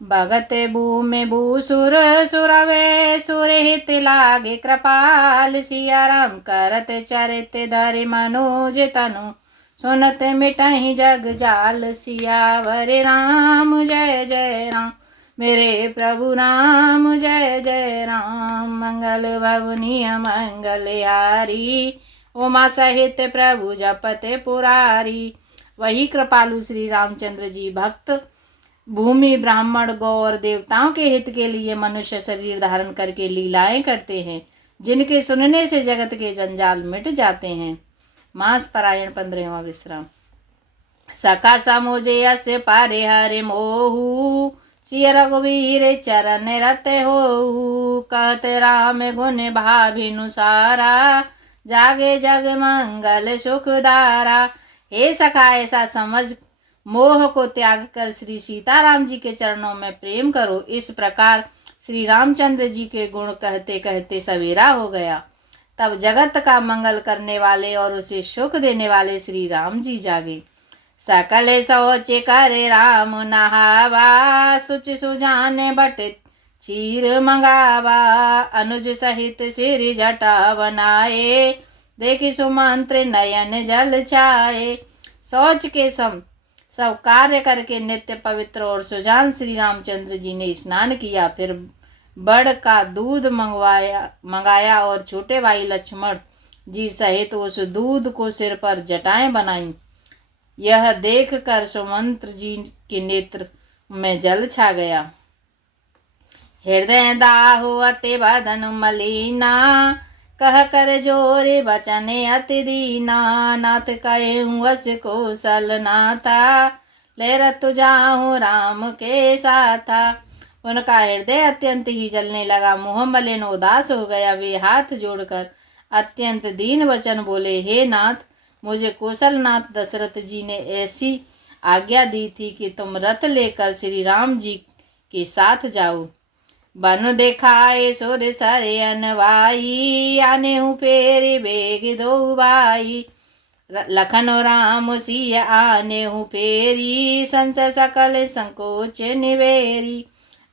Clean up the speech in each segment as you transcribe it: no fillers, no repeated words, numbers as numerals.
भगत भूमि भूसुर सुरवे सुरहित लागे कृपाल। सिया राम करत चरित धरि मनोज तनु सुनत मिटहि जग जाल। सियावर राम जय जय राम मेरे प्रभु राम जय जय राम। मंगल भवनीय मंगल हारी उमा सहित प्रभु जपते पुरारी। वही कृपालु श्री रामचंद्र जी भक्त भूमि ब्राह्मण गौ और देवताओं के हित के लिए मनुष्य शरीर धारण करके लीलाएं करते हैं, जिनके सुनने से जगत के जंजाल मिट जाते हैं। मास परायण 15वां विश्राम। सखा समुझे अस्य पारे हरे मोहू सिय रघुवीर चरण रते हो। कहते राम गुण भाभिनुसारा जागे जग मंगल सुखदारा। हे सखा ऐसा समझ मोह को त्याग कर श्री सीताराम जी के चरणों में प्रेम करो। इस प्रकार श्री रामचंद्र जी के गुण कहते कहते सवेरा हो गया। तब जगत का मंगल करने वाले और उसे सुख देने वाले श्री राम जी जागे। सकल सोचे करे राम नहावा सुच सुजाने बट चीर मंगावा। अनुज सहित सिर जटा बनाए देखी सुमंत्र नयन जल छाए। सोच के सब कार्य करके नित्य पवित्र और सुजान श्री रामचंद्र जी ने स्नान किया। फिर बड़ का दूध मंगाया और छोटे भाई लक्ष्मण जी सहित उस दूध को सिर पर जटाएं बनाई। यह देख कर सुमंत्र जी के नेत्र में जल छा गया। हृदय दाहु अति बदन मलिना कह कर जोरे बचने अति दीना। नाथ कहे वस कौशल नाथा ले रतु जाहूँ राम के साथा। उनका हृदय अत्यंत ही जलने लगा, मुँह मलिन उदास हो गया। वे हाथ जोड़कर अत्यंत दीन वचन बोले, हे नाथ, मुझे कौशल नाथ दशरथ जी ने ऐसी आज्ञा दी थी कि तुम रथ लेकर श्री राम जी के साथ जाओ। बनु देखाए सुर सरे अनवाई आने हूँ फेरी बेग दो भाई। लखन राम सिय आने हूँ फेरी संशय सकल संकोच निवेरी।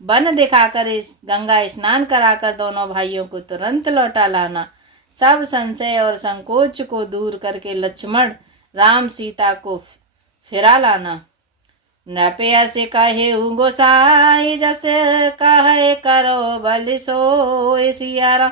बन दिखाकर इस गंगा स्नान कराकर दोनों भाइयों को तुरंत लौटा लाना। सब संशय और संकोच को दूर करके लक्ष्मण राम सीता को फिरा लाना। नृपय से कहे गोसाई जस कहे करो बल सो। सिया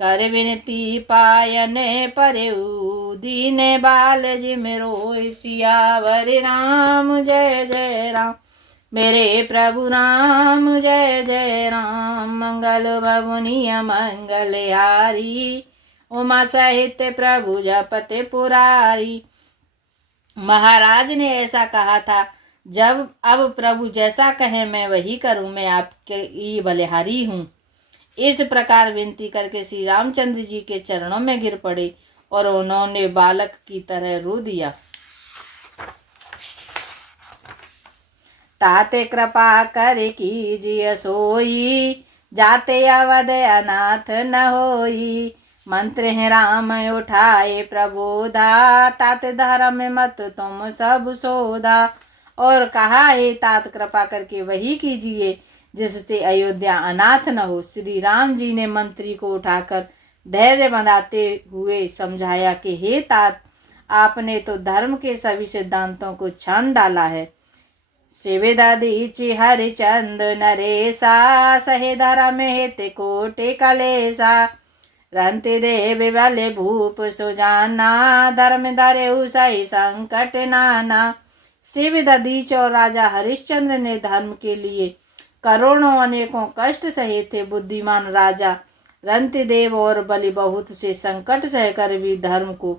कर विनती पायन परेऊ दीन बाल जिम रोय। सियावर राम जय जय राम मेरे प्रभु राम जय जय राम। मंगल भवनीय मंगल हारी उमा सहित प्रभु जपते पुरारी। महाराज ने ऐसा कहा था, जब अब प्रभु जैसा कहे मैं वही करूं, मैं आपके बलिहारी हूँ। इस प्रकार विनती करके श्री रामचंद्र जी के चरणों में गिर पड़े और उन्होंने बालक की तरह रो दिया। ताते कृपा कर कीजिए सोई जाते अवध अनाथ न होई। मंत्र है राम उठाए प्रबोधा तात धर्म मत तुम सब सोधा। और कहा है, तात कृपा करके वही कीजिए जिससे अयोध्या अनाथ न हो। श्री राम जी ने मंत्री को उठाकर धैर्य बंधाते हुए समझाया कि हे तात, आपने तो धर्म के सभी सिद्धांतों को छान डाला है। शिविदा दीची हरिचंद नरेसा सहे धर्म हित कोटि कलेसा। रंति देव बल भूप सुजाना धर्म धरे सही संकट नाना। शिव दधीच और राजा हरिश्चंद्र ने धर्म के लिए करोड़ों अनेकों कष्ट सहे थे। बुद्धिमान राजा रंतिदेव और बलि बहुत से संकट सहकर भी धर्म को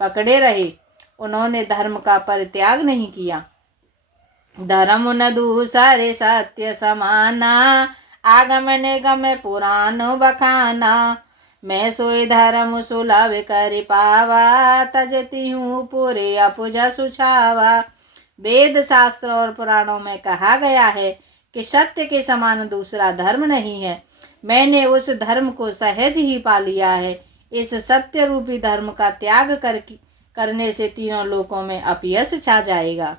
पकड़े रहे। उन्होंने धर्म का परित्याग नहीं किया। धर्म न दूसरे सत्य समाना आगम निगम पुराण बखाना। मैं सोई धर्म सुलभ कर पावा तजती हूँ पूरे अपुजा सुछावा। वेद शास्त्र और पुराणों में कहा गया है कि सत्य के समान दूसरा धर्म नहीं है। मैंने उस धर्म को सहज ही पा लिया है। इस सत्य रूपी धर्म का त्याग करने से तीनों लोकों में अपयश छा जाएगा।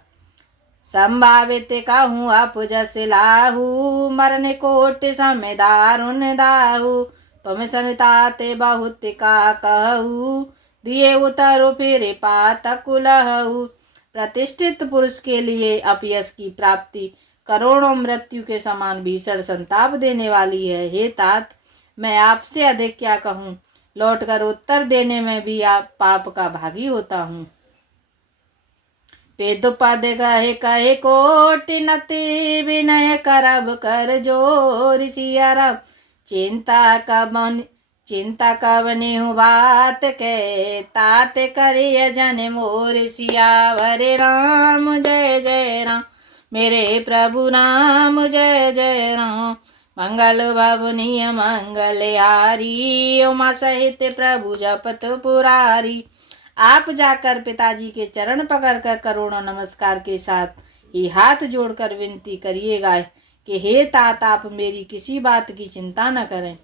संभावित कहूँ आप जस लाहू, मरने कोट समय दारुण दाहू। तुम सनिताते बहुत का कहू, दिए उतरो फिर पातक लहू। प्रतिष्ठित पुरुष के लिए अपयश की प्राप्ति करोड़ों मृत्यु के समान भीषण संताप देने वाली है। हे तात, मैं आपसे अधिक क्या कहूँ, लौटकर उत्तर देने में भी आप पाप का भागी होता हूँ। पेदुपद कहे कहे कोटि नति, विनय करब कर जोर। सिया राम चिंता कवनि हूँ बात के, तात करिय जन मोर। सियावर राम जय जय राम, मेरे प्रभु राम जय जय राम। मंगल भवनीय मंगलहारी, उमा सहित प्रभु जपत पुरारी। आप जाकर पिताजी के चरण पकड़कर करोड़ों नमस्कार के साथ ही हाथ जोड़कर विनती करिएगा कि हे तात, आप मेरी किसी बात की चिंता न करें।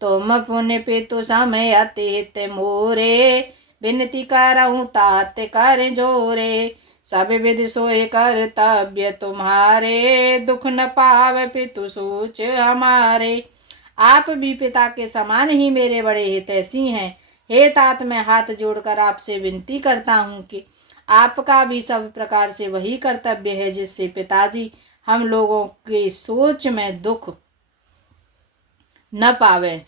तुम पुण्य पे तो समय अति हित मोरे, विनती करऊँ तात करें जोरे। सब विधि सोए कर्तव्य तुम्हारे, दुख न पावे पितु सोच हमारे। आप भी पिता के समान ही मेरे बड़े हितैषी हैं। हे तात, मैं हाथ जोड़कर आपसे विनती करता हूँ कि आपका भी सब प्रकार से वही कर्तव्य है जिससे पिताजी हम लोगों की सोच में दुख न पावे।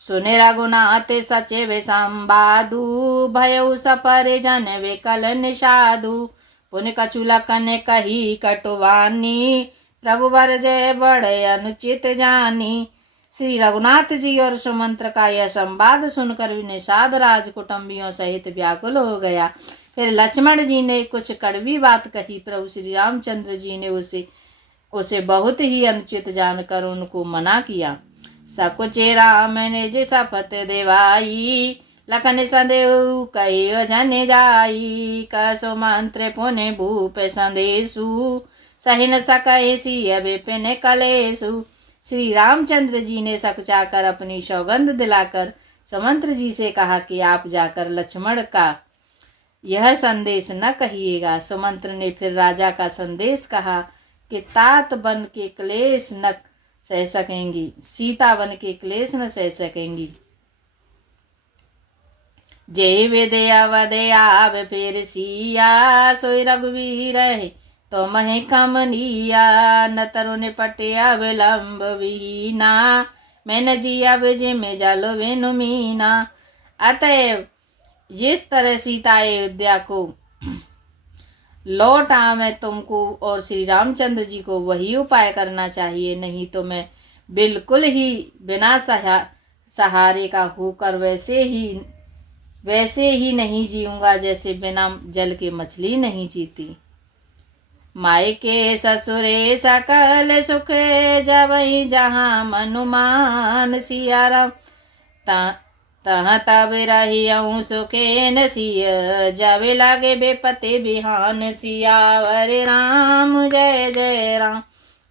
सुने रघुनाथ सचिव संवादु, भयउ सपर जन विकल निषादु। पुन कछु लखन कही कटुवानी, प्रभु वर जय बड़े अनुचित जानी। श्री रघुनाथ जी और सुमंत्र का यह संवाद सुनकर निषाद राज कुटुंबियों सहित व्याकुल हो गया। फिर लक्ष्मण जी ने कुछ कड़वी बात कही। प्रभु श्री रामचंद्र जी ने उसे बहुत ही अनुचित जानकर उनको मना किया। सकुचे राम ने जे शपथ देवाई, लखन संदेव कही जन जाई। कसो मंत्र पुण्य भूप संदेशु, सही न सकै सिय विपिन कलेशु। श्री रामचंद्र जी ने सकुचाकर अपनी सौगंध दिलाकर सुमंत्र जी से कहा कि आप जाकर लक्ष्मण का यह संदेश न कहिएगा। सुमंत्र ने फिर राजा का संदेश कहा कि तात बन के क्लेश न सह सकेंगी, सीता बन के क्लेश न सह सकेंगी। जय विदे अवदे आव फिर सिया, सोई रघुवीर है तो महे कमनिया। न तरुण पटे अविलंब विहीना, मैं न जी अब जिम जलो वेनु मीना। अतएव जिस तरह सीता अयोध्या को लौट आवे, तुमको और श्री रामचंद्र जी को वही उपाय करना चाहिए, नहीं तो मैं बिल्कुल ही बिना सहारे का होकर वैसे ही नहीं जीऊंगा जैसे बिना जल के मछली नहीं जीती। मायके ससुरे सकल सुख, जबहि जहाँ मनुमान। सिया राम तहाँ तब रहियऊँ सुखे न सिय, जब लगे बेपते बिहान। सियावर राम जय जय राम,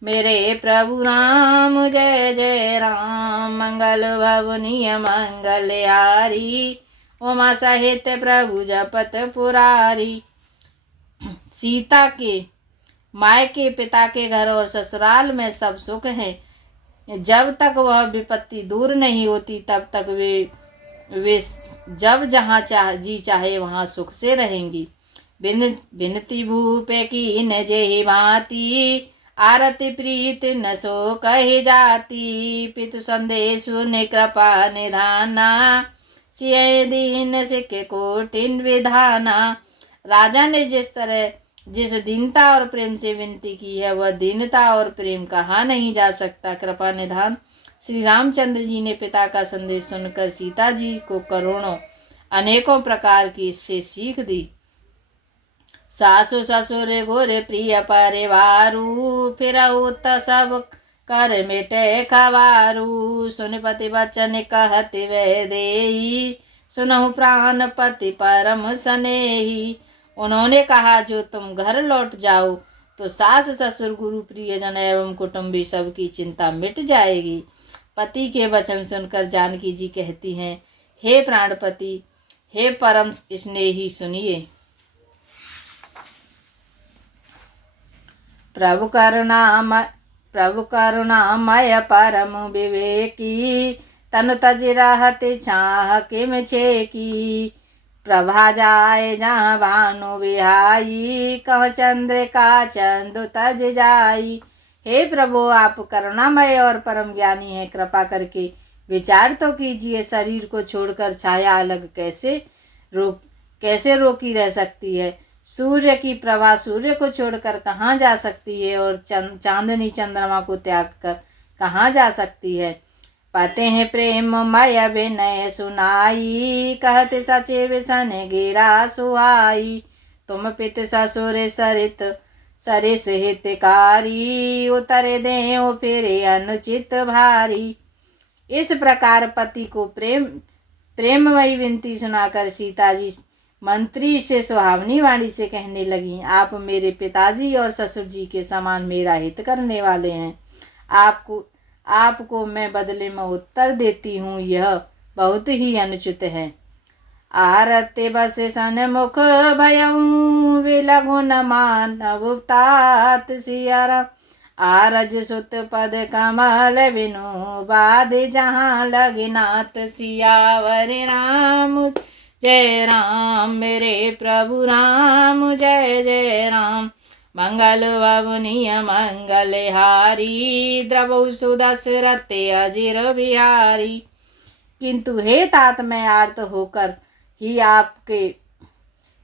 मेरे प्रभु राम जय जय राम। मंगल भवनीय मंगलहारी, उमा सहित प्रभु जपत पुरारी। सीता के मायके, पिता के घर और ससुराल में सब सुख है। जब तक वह विपत्ति दूर नहीं होती तब तक वे जब जहाँ जी चाहे वहाँ सुख से रहेंगी। बिनती भूपे की न जेहि भांति, आरती प्रीत न सो कही जाती। पितु संदेश ने कृपा निधाना, सिय दीन सिख कोटिन विधाना। राजा ने जिस दीनता और प्रेम से विनती की है, वह दीनता और प्रेम कहा नहीं जा सकता। कृपा निधान श्री रामचंद्र जी ने पिता का संदेश सुनकर सीता जी को करोड़ों अनेकों प्रकार की इससे सीख दी। सासु ससुर गोरे प्रिय परिवारू, फिर उत सब कर मिटे खवारू। सुन पति बचन कहति वै देई, सुनहु प्राण पति परम स्नेही। उन्होंने कहा, जो तुम घर लौट जाओ तो सास ससुर गुरु प्रियजन एवं कुटुंबी सबकी चिंता मिट जाएगी। पति के वचन सुनकर जानकी जी कहती हैं, हे प्राणपति, हे परम स्नेही, सुनिए। प्रभु करुणामय परम विवेकी, तनु तज रहत छाह किम छेकी। प्रभा जाए जहाँ भानु बिहाई, कह चंद्रिका चंदु तज जाई। हे प्रभु, आप करुणामय और परम ज्ञानी हैं, कृपा करके विचार तो कीजिए, शरीर को छोड़कर छाया अलग कैसे रोकी रह सकती है। सूर्य की प्रभा सूर्य को छोड़कर कहाँ जा सकती है, और चांदनी चंद्रमा को त्याग कर कहाँ जा सकती है। पाते हैं प्रेम मय विनय सुनाई, कहते सचे विसन गिरा सुहाई। तुम पित ससुर सरित सरिस हितकारी, उतर देओ फिर अनुचित भारी। इस प्रकार पति को प्रेममयी विनती सुनाकर सीता जी मंत्री से सुहावनी वाणी से कहने लगी, आप मेरे पिताजी और ससुर जी के समान मेरा हित करने वाले हैं। आपको मैं बदले में उत्तर देती हूँ, यह बहुत ही अनुचित है। आरते बस सन्मुख भयऊं, विलघु न मानव तात सियारा। आरज सुत पद कमल बिनु, बाद जहाँ लगिनाथ। सियावर राम जय राम, मेरे प्रभु राम जय जय राम। मंगल भवनीय मंगल हारी, द्रवौ सुदशरथ अजिर बिहारी। किंतु हे तात, मैं आर्त होकर ही आपके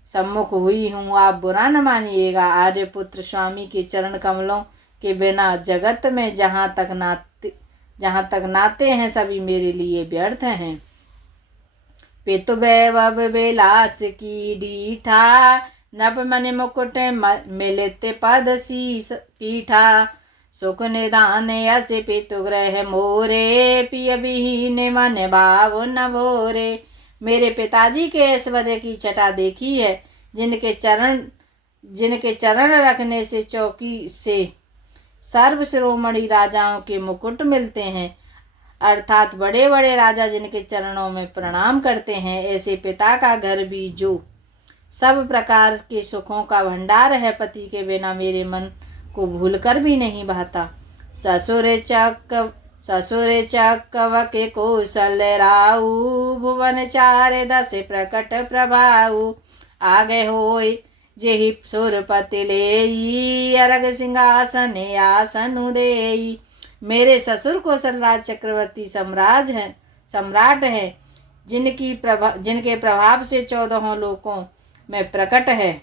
सम्मुख हुई हूँ, आप बुरा न मानिएगा। आर्यपुत्र स्वामी के चरण कमलों के बिना जगत में जहाँ तक नाते हैं, सभी मेरे लिए व्यर्थ हैं। पितु वैभव विलास की डीठा, नभ मन मुकुट मिलित पद शीस पीठा। सुख निदान यस पितु ग्रह मोरे, पिय विहीन मन भाव न भोरे। मेरे पिताजी के ऐश्वर्य की छटा देखी है, जिनके चरण रखने से चौकी से सर्व शिरोमणि राजाओं के मुकुट मिलते हैं, अर्थात बड़े बड़े राजा जिनके चरणों में प्रणाम करते हैं। ऐसे पिता का घर भी जो सब प्रकार के सुखों का भंडार है, पति के बिना मेरे मन को भूलकर भी नहीं बहता। ससुर चक्कव के कौशल राऊ, भुवन चार दस प्रकट प्रभाऊ। आगे होय जेहि सुरपति लेई, अरग सिंहासन आसन देई। मेरे ससुर कौशलराज चक्रवर्ती सम्राट हैं, जिनके प्रभाव से 14 लोकों में प्रकट है।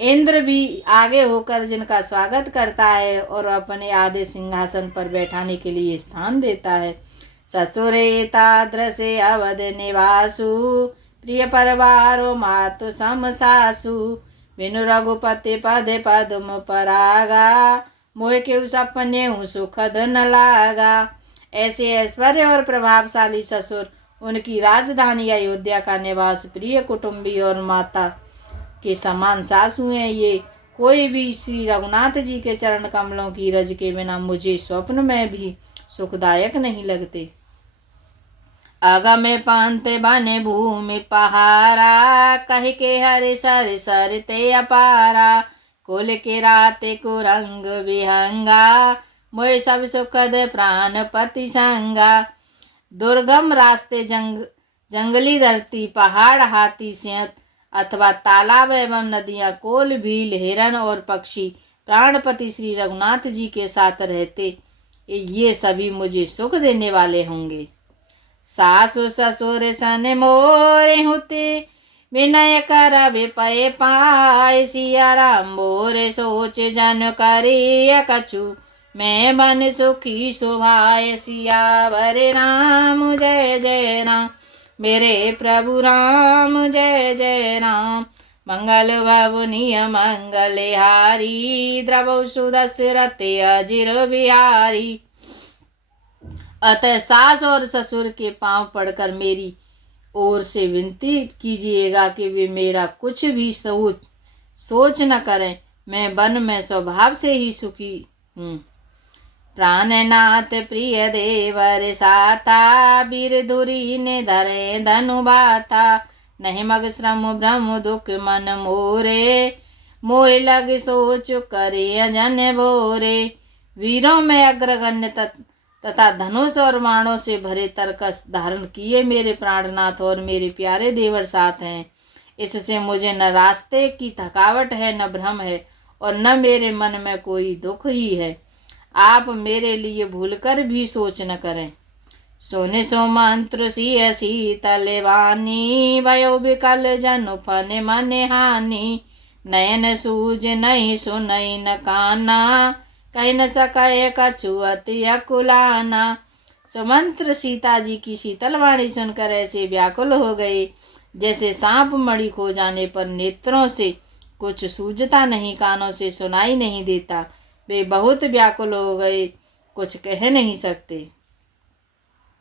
इंद्र भी आगे होकर जिनका स्वागत करता है और अपने आधे सिंहासन पर बैठाने के लिए स्थान देता है। ससुरेताद्रसे अवध निवासु, प्रिय परवारो मातु सम सासु। बिनु रघुपति पद पद्म परागा, मोह के सपने हूँ सुखद न लागा। ऐसे ऐश्वर्य और प्रभावशाली ससुर, उनकी राजधानी अयोध्या का निवास, प्रिय कुटुंबी और माता के समान सासू हैं। ये कोई भी श्री रघुनाथ जी के चरण कमलों की रज के बिना मुझे स्वप्न में भी सुखदायक नहीं लगते। अगमे पांते बने भूमि पहारा, कह के हरि सर सरते अपारा। कुल के राते को रंग विहंगा, मोय सब सुखद प्राण पति संगा। दुर्गम रास्ते जंगली धरती, पहाड़, हाथी, सिंह अथवा तालाब एवं नदियाँ, कोल, भील, हिरण और पक्षी प्राणपति श्री रघुनाथ जी के साथ रहते, ये सभी मुझे सुख देने वाले होंगे। सासु ससुर सन मोरे होते, विनय कर विपय पाए। सिया राम बोरे सोच जन करिय कछु, मैं बन सुखी सुभाय। सियावर राम जय जय राम, मेरे प्रभु राम जय जय राम। मंगल भवनीय मंगल हारी, द्रवौ सुदशरथ अजिर बिहारी। अतः सास और ससुर के पांव पड़कर मेरी ओर से विनती कीजिएगा कि वे मेरा कुछ भी सोच न करें। मैं वन में स्वभाव से ही सुखी हूँ। प्राणनाथ प्रिय देवर साथा, वीर धुरी ने धरे धनु बाथा। नहीं मग श्रम भ्रम दुख मन मोरे, मोह लग सोच करे अजन भोरे। वीरों में अग्रगण्य तथा धनुष और बाणों से भरे तरकस धारण किए मेरे प्राणनाथ और मेरे प्यारे देवर साथ हैं। इससे मुझे न रास्ते की थकावट है, न भ्रम है, और न मेरे मन में कोई दुख ही है। आप मेरे लिए भूलकर भी सोच न करें। सोने सो मंत्र सिय शीतल वानी, भयो विकल जनु फन मन हानि। नयन सूझ नहीं सुनई न काना, कह न सके कछु अति अकुलाना। सुमंत्र सीता जी की शीतल वाणी सुनकर ऐसे व्याकुल हो गए जैसे सांप मणि खो जाने पर नेत्रों से कुछ सूझता नहीं, कानों से सुनाई नहीं देता। वे बहुत व्याकुल हो गए, कुछ कह नहीं सकते।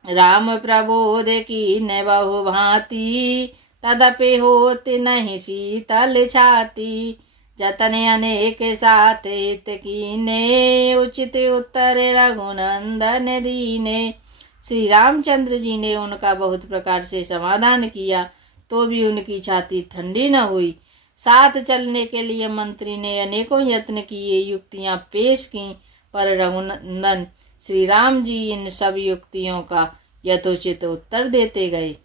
राम प्रबोध की न बहु भांति, तदपि होत नहीं शीतल छाती। जतन अनेक साथ हित कीने, उचित उत्तर रघुनंदन दीने। श्री रामचंद्र जी ने उनका बहुत प्रकार से समाधान किया तो भी उनकी छाती ठंडी न हुई। साथ चलने के लिए मंत्री ने अनेकों यत्न किए, युक्तियां पेश की, पर रघुनंदन श्री राम जी इन सब युक्तियों का यथोचित उत्तर देते गए।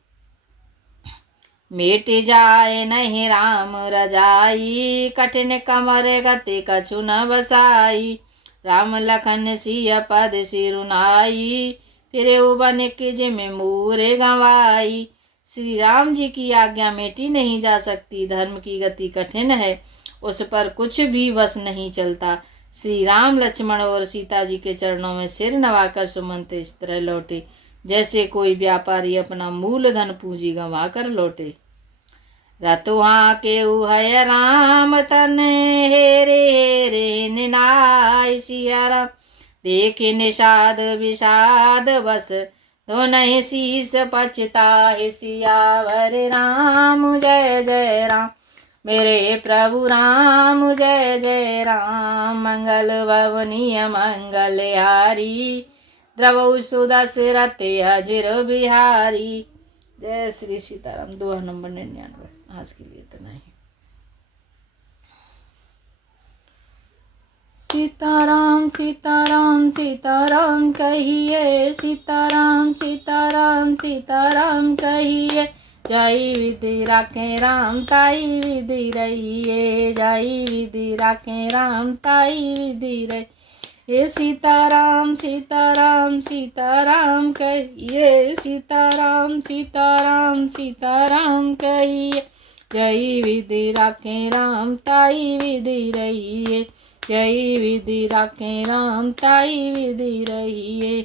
मिट जाए नहीं राम रजाई, कठिन कमर गति कछु न बसाई। राम लखन सिय पद सिरुनाई, फिर बन के जिम मूरे गंवाई। श्री राम जी की आज्ञा मेटी नहीं जा सकती। धर्म की गति कठिन है, उस पर कुछ भी वश नहीं चलता। श्री राम लक्ष्मण और सीता जी के चरणों में सिर नवाकर सुमंत इस तरह लौटे जैसे कोई व्यापारी अपना मूलधन पूंजी गंवा कर लौटे। रतुहा के है राम तन हेरे हेरे निनाय। सिया राम देखे निषाद विषाद बस, तो नहीं शीस पछताए। सियावर राम जय जय राम, मेरे प्रभु राम जय जय राम। मंगल भवनीय मंगलहारी, द्रवौ सुदशरथ अजिर बिहारी। जय श्री सीताराम। दोहा नंबर 99। आज के लिए इतना ही। सीताराम सीताराम सीताराम कहिए, सीताराम सीताराम सीताराम कहिए। जय विधि राखे राम ताई विधि रहिए, जय विधि राखे राम ताई विधि रहिए। ये सीताराम सीताराम सीताराम कहिए, सीताराम सीताराम सीताराम कहिए। जय विधि राखे राम ताई विधि रहिए, जय विधि राखे राम ताई विधि रहिए।